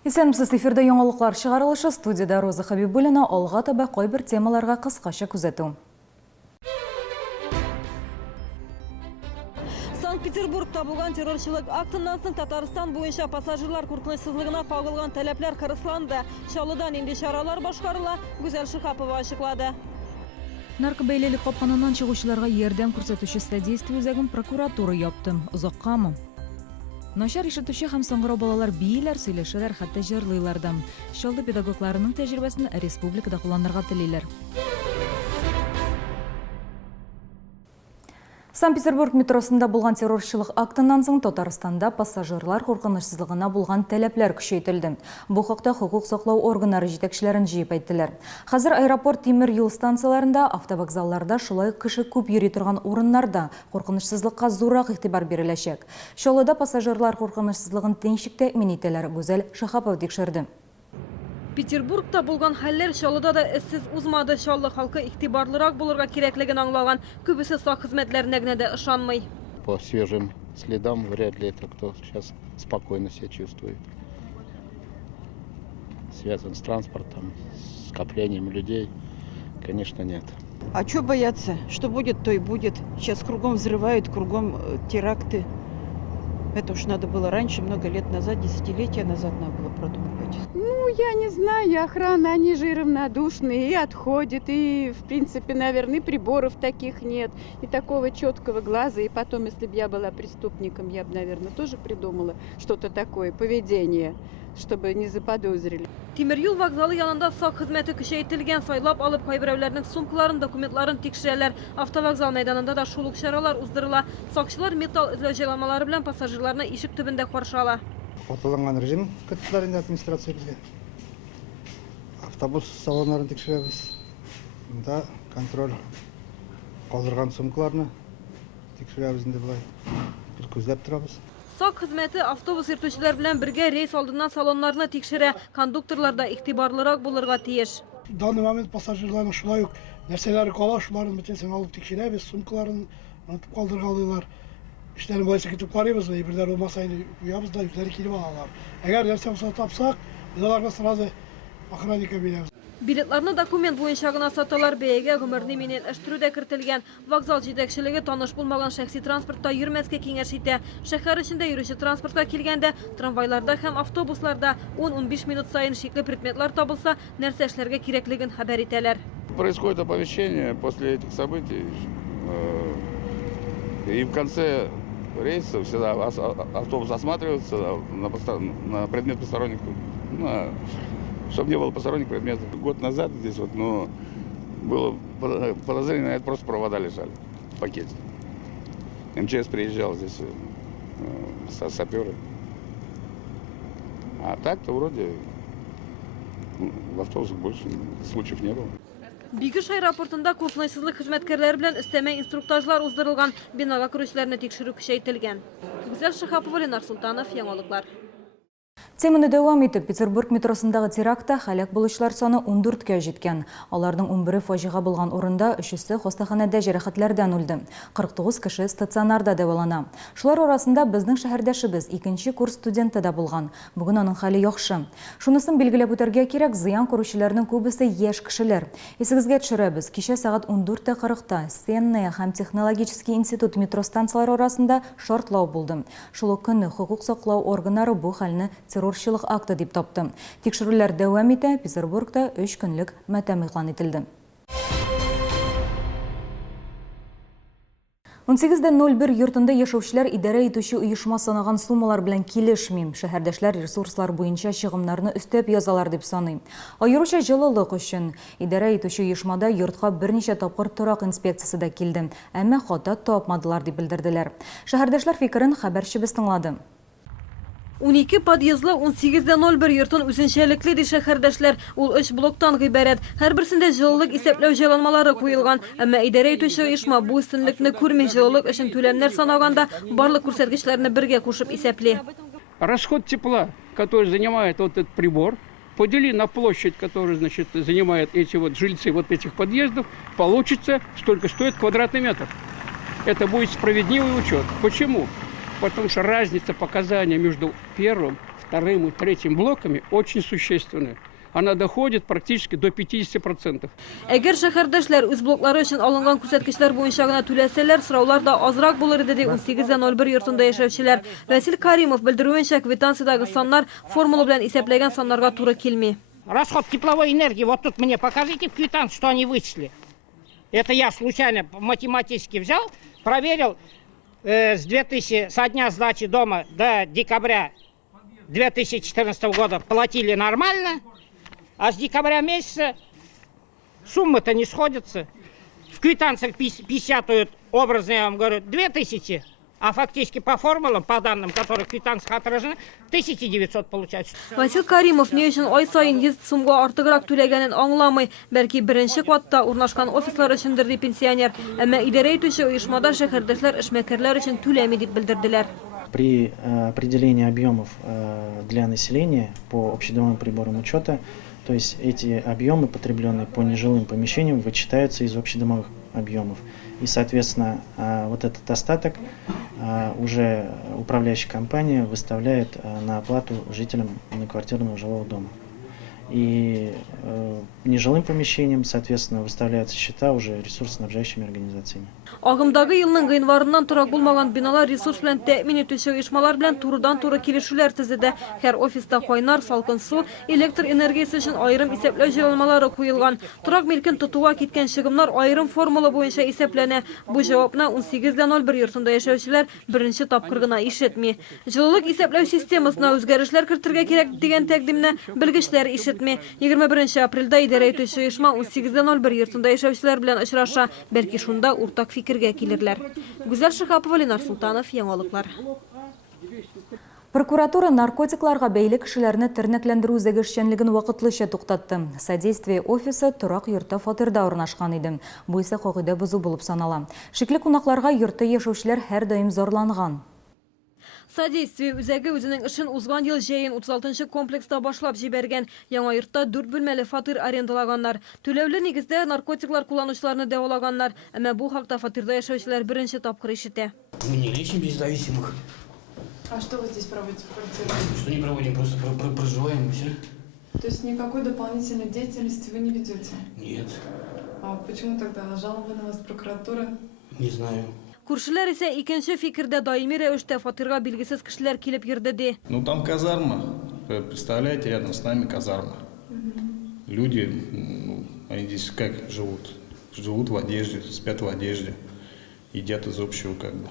Исәнмесез, эфирда яңалыклар чыгарылышы, студияда Роза Хабибуллина, алга таба кайбер темаларга кыскача күзәтү. Санкт-Петербургта булган террорчылык актыннан соң Татарстан буенча пассажирлар куркынычсызлыгына кагылган таләпләр кырысланды. Чаллыда нинди чаралар башкарыла, Гүзәл Шихапова ачыклады. Наркобәйлелек капканыннан чыгучыларга ярдәм күрсәтүче содействие үзәген прокуратура япты. Озаккамы? Начар ишетүче һәм соңгырау балалар бийләр, сөйләшәләр, хәтта җырлыйлар да. Чаллы педагогларының тәҗрибәсен республикада кулланырга телиләр. Санкт-Петербург метросында булган террорчылык актыннан соң Татарстанда пассажирлар куркынычсызлыгына булган таләпләр көчәйтелде. Бу хакта хукук саклау органнары җитәкчеләрен җыеп әйттеләр. Хәзер аэропорт, тимер юл станцияларында, автовокзалларда, шулай кеше күп йөри торган урыннарда куркынычсызлыкка зуррак игътибар биреләчәк. Чаллыда пассажирлар куркынычсызлыгын ничек тәэмин итәләр? Гүзәл Шихапова тикшерде. Петербургта булган хәлләр Чаллыда да эзсез узмады. Чаллы халкы игътибарлырак булырга кирәклеген аңлаган. Күбесе сак хезмәтләренә генә дә ышанмый. По свежим следам вряд ли это кто сейчас спокойно себя чувствует. Связан с транспортом, с скоплением людей, конечно, нет. А что бояться? Что будет, то и будет. Сейчас кругом взрывают, кругом теракты. Это уж надо было раньше, много лет назад, десятилетия назад надо было продумывать. Ну, я не знаю, охрана, они же равнодушные и отходят, и, в принципе, наверное, и приборов таких нет, и такого четкого глаза. И потом, если бы я была преступником, я бы, наверное, тоже придумала что-то такое, поведение, чтобы не заподозрили. Тимер юл вокзалы янында сак хезмәте көчәйтелгән, сайлап алып кайберәүләрнең сумкаларын, документларын тикшерәләр. Автовокзал мәйданында да шул ук чаралар уздырыла. Сакчылар металл эзләү җайламалары белән пассажирларны ишек төбендә каршы ала. Каталанган режим көттеләр инде администрация безгә. Автобус салоннарын тикшерәбез. Монда контроль калдырган сумкаларны тикшерәбез инде булай. Күзәп торабыз. Сак хезмәте автобус йөртүчеләр белән бергә рейс алдыннан салоннарны тикшерә. Кондукторлар да игътибарлырак булырга тиеш. В данный момент пассажирларның шулай ук нәрсәләре кала, шуларны бөтенсен алып тикшерәбез, сумкаларын онытып калдыргалыйлар. İşlerini boyası kitip karıyoruz, birbirler olmasa yine uyarız da yükleri kilip alalım. Eğer derse olsa tapsak, bizalarga sırada охранника biliriz. Билетларны документ буенча гына саталар, бәягә гомерне минет эштирү дә кертелгән. Вокзал җитәкчелеге таныш булмаган шәхси транспортта йөрмәскә киңәш итә. Шәһәр эчендә йөрүче транспортка килгәндә, трамвайларда һәм автобусларда 10-15 минут сайын шикле предметлар табылса, нәрсә эшләргә кирәклеген хәбәр итәләр. Происходит оповещение после этих событий, и в конце рейса всегда автобус осматривается на предмет посторонних, чтобы не было посторонних предметов. Год назад здесь вот, было подозрение, это просто провода лежали в пакете. МЧС приезжал здесь саперы. А так-то вроде в автобусах больше случаев не было. Бигиш аэропортында куркынычсызлык хезмәткәрләре белән өстәмә инструктажлар уздырылган, бинага керүчеләрне тикшерү көчәйтелгән. Гүзәл Шихапова, Ленар Султанов, яңалыклар. Теманы дәвам итеп, Петербург метросындагы терактта һәлак булучылар саны 14-кә җиткән. Аларның 11-е фаҗига булган урында, 3-се хастаханәдә җәрәхәтләрдән үлде. 49 кеше стационарда дәвалана. Шулар арасында безнең шәһәрдәшебез 2нче курс студенты да булган. Бүген аның хәле яхшы. Шунысын билгеләп үтәргә кирәк, зыян күрүчеләрнең күбесе яшь кешеләр. Исегезгә төшерәбез, кичә сәгать 14:40-та Сенная һәм технологический институт метро станциялары арасында шартлау булды. Шул ук көнне хукук саклау органнары бу хәлне террорчылык акты дип тапты. Тикшерүләр дәвам итә, Петербургта 3 көнлек матәм игълан ителде. 18:01 йортында яшәүчеләр идарә итүче оешма санаган суммалар белән килешмим. Шәһәрдәшләр ресурслар буенча чыгымнарны өстәп язалар дип саный. Аеруча җылылык өчен идарә итүче оешмада йортка берничә тапкыр торак инспекциясе дә килде. Әмма хата тапмадылар дип белдерделәр. Шәһәрдәшләр фикерен хәбәрчебез тыңлады. 12 подъездлы 18:01 йортын үзенчәлекле ди шәһәрдәшләр. Ул 3 блоктан гыйбарәт. Һәрберсендә җылылык исәпләү җайланмалары куелган. Әмма идарә итүче оешма бу өстенлекне күрми, җылылык өчен түләмнәр санаганда барлык күрсәткечләрне бергә кушып исәпли. Расход тепла, который занимает вот этот прибор, подели на площадь, которую, значит, занимают эти вот жильцы вот этих подъездов, получится, сколько стоит квадратный метр. Это будет справедливый учет. Почему? Потому что разница показания между первым, вторым и третьим блоками очень существенная. Она доходит практически до 50%. Әгәр шәһәрдәшләр үз блоклары өчен алынган күрсәткечләр буенча гына түләсәләр, сораулар да азрак булыр иде, ди 1801 йортында яшәүчеләр. Васил Каримов белдерүенчә, квитанциядагы саннар формула белән исәпләгән саннарга туры килми. Расход тепловой энергии, вот тут мне покажите в квитанции, что они вычли. Это я случайно математически взял, проверил со дня сдачи дома до декабря 2014 года платили нормально, а с декабря месяца суммы-то не сходятся. В квитанциях печатают, образно я вам говорю, 2000, а фактически по формулам, по данным, которые в квитанциях отражены, 1900 получается. Васил Каримов не өчен ай сайын 100 сумга артыграк түләгәнен аңламый. Бәлки беренче катта урнашкан офислар өчендер, ди пенсионер. Әмма идарә итүче оешмада шәһәрдәшләр эшмәкәрләр өчен түләми дип белдерделәр. При определении объемов для населения по общедомовым приборам учета, то есть эти объемы, потребленные по нежилым помещениям, вычитаются из общедомовых объемов. И, соответственно, вот этот остаток уже управляющая компания выставляет на оплату жителям многоквартирного жилого дома. И нежилым помещениям, соответственно, выставляются счета уже ресурсоснабжающими организациями. Агымдагы елның гыйнварыннан торак булмаган биналар ресурс белән тәэмин итүче оешмалар белән турыдан-туры килешүләр төзеде. Һәр офиста кайнар, салкын су, электр энергиясе өчен айрым исәпләү җайланмалары куелган. Торак милкен тотуга киткән чыгымнар айрым формула буенча исәпләнә. Бу җавапны 1801 йортында яшәүчеләр беренче тапкыр гына ишетми. Җылылык исәпләү системасына үзгәрешләр кертергә кирәк дигән тәкъдимне белгечләр ишетми. 21 апрельдә идарә итүче оешма 1801 йортында яшәүчеләр белән очраша. Бәлки шунда уртак фикергә килерләр. Гүзәл Шихапова, Ленар Султанов, Яңалыклар. Прокуратура наркотикларга бәйле кешеләрне тернәкләндерү үзәге эшчәнлеген вакытлыча туктатты. Содействие офисы торак йортта фатирда урнашкан иде. Бу исә кагыйдә бозу булып санала. Шикле кунакларга йортта яшәүчеләр һәр даим зарланган. Содействие үзәге үзенең эшен узган ел җәен 36-нчы комплекста башлап җибәргән. Яңа йортта 4 бүлмәле фатир арендалаганнар. Түләүле нигездә наркотиклар кулланучыларны дәвалаганнар. Әмма бу хакта фатирда яшәүчеләр беренче тапкыр ишетә. Мы не лечим беззависимых. А что вы здесь проводите в квартире? Что не проводим, просто проживаем и все. То есть никакой дополнительной деятельности вы не ведете? Нет. А почему тогда жалобы на вас прокуратура? Не знаю. Күршеләр исә икенче фикердә даими рәвештә фатирга билгесез кешеләр килеп йөрде ди. Ну там казарма. Представляете, рядом с нами казарма. Люди, они здесь как живут? Живут в одежде, спят в одежде, едят из общего как бы.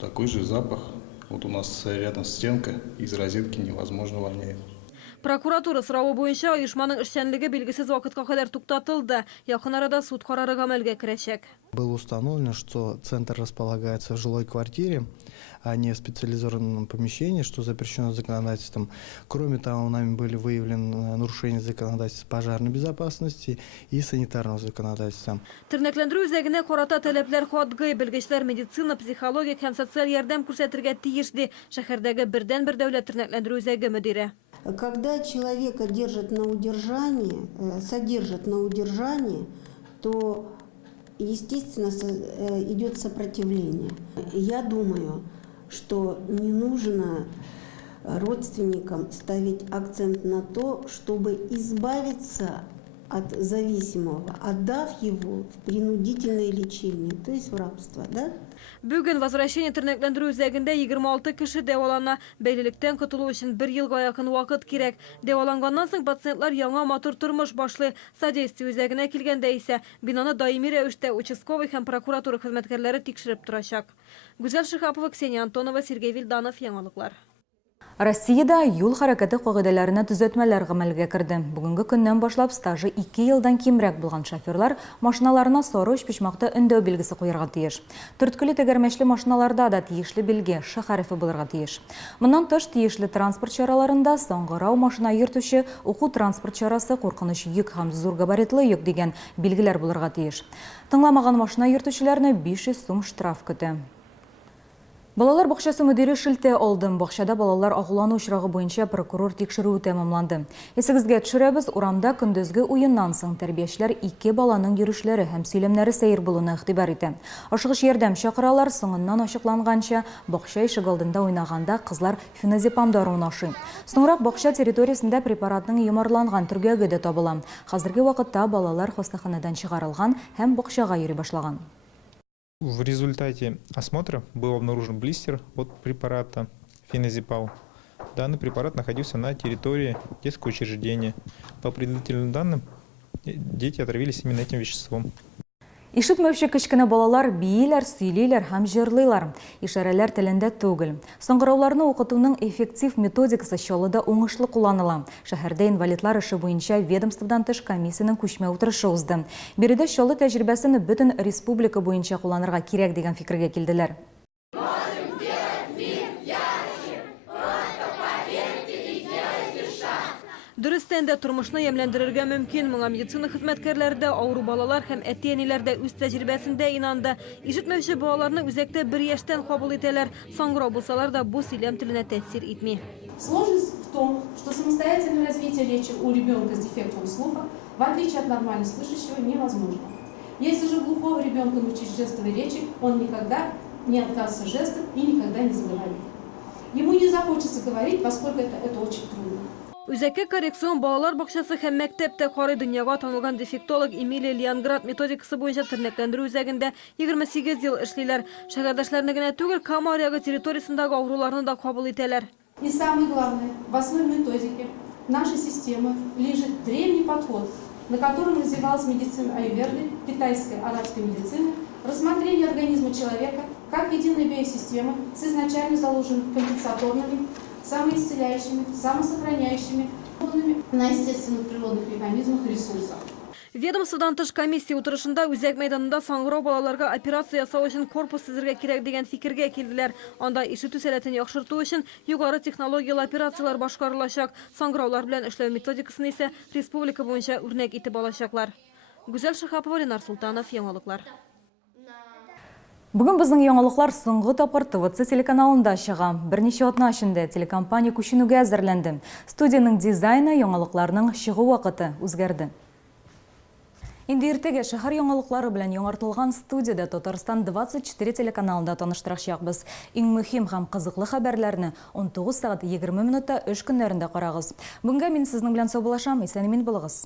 Такой же запах. Вот у нас рядом стенка, из розетки невозможно воняет. Прокуратура соравы буенча оешманың эшчәнлеге билгесез вакытка кадәр туктатылды. Якын арада суд карары гамәлгә керәчәк. Было установлено, что центр располагается в жилой квартире, а не в специализированном помещении, что запрещено законодательством. Кроме того, нами были выявлены нарушения законодательства пожарной безопасности и санитарного законодательства. Тернәкләндерү үзәгенә карата таләпләр хатгый, белгечләр медицина, психологик һәм социаль ярдәм күрсәтергә тиеш ди шәһәрдәге бердән-бер дәүләт тернәкләндерү үзәге мөдире. Когда человека держат на удержании, содержат на удержании, то, естественно, идет сопротивление. Я думаю, что не нужно родственникам ставить акцент на то, чтобы избавиться от зависимого, отдав его в принудительное лечение, то есть в рабство, да? Бүген возвращение тернәкләндерү үзәгендә 26 кеше дәвалана. Бәйлелектән котылу өчен 1 елга якын вакыт кирәк. Дәваланганнан соң пациентлар яңа матур тормыш башлый. Содействие үзәгенә килгәндә исә бинаны даими рәвештә участковый һәм прокуратура хезмәткәрләре тикшереп торачак. Гүзәл Шихапова, Ксения Антонова, Сергей Вильданов, Яңалыклар. Россиядә юл хәрәкәте кагыйдәләренә төзәтмәләр гамәлгә керде. Бүгенге көннән башлап стажы 2 елдан кимрәк булган шоферлар машиналарына сары почмакта өндәү билгесе куярга тиеш. Төрткеле тәгәрмәчле машиналарда да тиешле билге Ш хәрефе булырга тиеш. Моннан тыш тиешле транспорт чараларында саңгырау машина йөртүче, уку транспорт чарасы, куркыныч йөк һәм зур габаритлы йөк дигән билгеләр булырга тиеш. Тыңламаган машина йөртүчеләрне 500 сум штраф көтә. Балалар бақшасы мүдире шілте олдым. Бақшада балалар ағулану ұшырағы бойынша прокурор текшіруі тәмамланды. Есігізге түшіребіз, ұрамда күндізгі ойыннан соң тәрбиешілер 2 баланың йөрішлері һәм сөйлемлері сәйір болуны иғтибар ите. Ашығыш ердәм шақыралар соңыннан ашықланғанша бақша ишек алдында ойнағанда қызлар феназепам даруын ашый. Соңырақ бақша территориясында препаратның юмарланған түргәге де табыла. Қазіргі вақытта балалар хостаханадан шығарылған һәм бақшаға йөри башлаган. В результате осмотра был обнаружен блистер от препарата феназепам. Данный препарат находился на территории детского учреждения. По предварительным данным, дети отравились именно этим веществом. Ишетмәүче кечкенә балалар бийләр, сөйлиләр һәм җырлыйлар. Ишарәләр телендә түгел. Соңгырауларны укытуның эффектив методикасы чаллыда уңышлы кулланыла. Шәһәрдә инвалидлар эше буенча ведомстводан тыш комиссияның күчмә утырышы узды. Биредә чаллы тәҗрибәсен бөтен республика буенча кулланырга кирәк дигән фикергә килделәр. Дөрестән дә тормышны ямьләндерергә мөмкин. Моңа медицина хезмәткәрләре дә, авыру балалар һәм әти-әниләр дә үз тәҗрибәсендә инанды. Ишетмәүче балаларны үзәктә 1 яшьтән кабул итәләр. Саңгырау булсалар да бу сөйләм теленә тәэсир итми. Сложность в том, что самостоятельное развитие речи у ребенка с дефектом слуха, в отличие от нормально слышащего, невозможно. Если же глухого ребенка научить жестовой речи, он никогда не откажется жестом и никогда не заговорит. Ему не захочется говорить, поскольку это очень трудно. Үзәккә коррекцион балалар бакчасы һәм мәктәптә карый дөньяга танылган дефектолог Эмилия Леонград методикасы буенча тернәкләндерү үзәгендә 28 ел эшлиләр. Шәһәрдәшләрне генә түгел, Кама районы территориясендәге авыруларны да кабул итәләр. И самое главное, в основе методики нашей системы лежит древний подход, на котором развивалась медицина аюрведы, китайская арабская медицина, рассмотрение организма человека как единой биосистемы с изначально заложенными компенсаторными, самоисцеляющими, самосохраняющими, на естественных природных механизмах ресурсов. Ведомстводан тыш комиссия утырышында үзәк мәйданында саңгырау балаларга операция ясау өчен корпус сызырга кирәк дигән фикергә килделәр. Анда ишетү сәләтен яхшырту өчен югары технологиялы операциялар башкарылачак. Саңгыраулар белән эшләү методикасын исә республика буенча үрнәк итеп алачаклар. Гүзәл Шахапова, Ленар Султанов, яңалыклар. Бүген безнең яңалыклар соңгы тапкыр ТВЦ телеканалында чыга. Берничә атна эчендә телекомпания күченүгә әзерләнде. Студияның дизайны, яңалыкларның чыгу вакыты үзгәрде. Инде иртәгә шәһәр яңалыклары белән яңартылган студияда Татарстан 24 телеканалында таныштырачакбыз. Иң мөһим һәм кызыклы хәбәрләрне 19 сәгать 20 минутта эш көннәрендә карагыз. Бүгенгә мин сезнең белән саубуллашам. Исән-имин булыгыз.